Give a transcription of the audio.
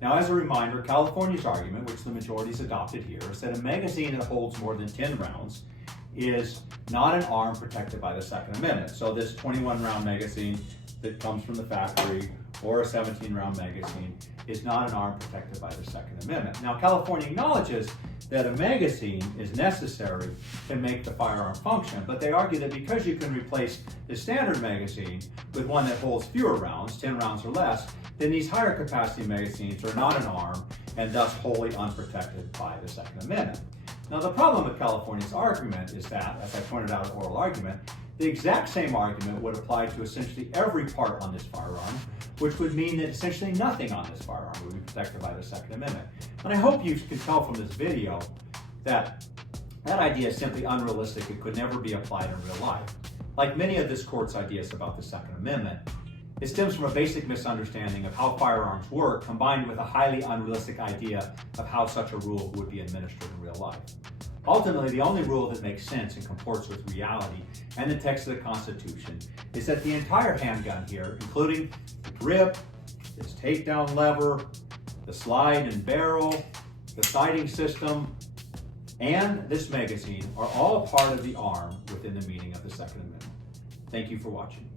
Now, as a reminder, California's argument, which the majority's adopted here, is that a magazine that holds more than 10 rounds is not an arm protected by the Second Amendment. So this 21-round magazine that comes from the factory or a 17-round magazine is not an arm protected by the Second Amendment. Now, California acknowledges that a magazine is necessary to make the firearm function, but they argue that because you can replace the standard magazine with one that holds fewer rounds, 10 rounds or less, then these higher capacity magazines are not an arm and thus wholly unprotected by the Second Amendment. Now, the problem with California's argument is that, as I pointed out in oral argument, the exact same argument would apply to essentially every part on this firearm, which would mean that essentially nothing on this firearm would be protected by the Second Amendment. And I hope you can tell from this video that that idea is simply unrealistic. It could never be applied in real life. Like many of this court's ideas about the Second Amendment, it stems from a basic misunderstanding of how firearms work, combined with a highly unrealistic idea of how such a rule would be administered in real life. Ultimately, the only rule that makes sense and comports with reality and the text of the Constitution is that the entire handgun here, including the grip, this takedown lever, the slide and barrel, the sighting system, and this magazine are all part of the arm within the meaning of the Second Amendment. Thank you for watching.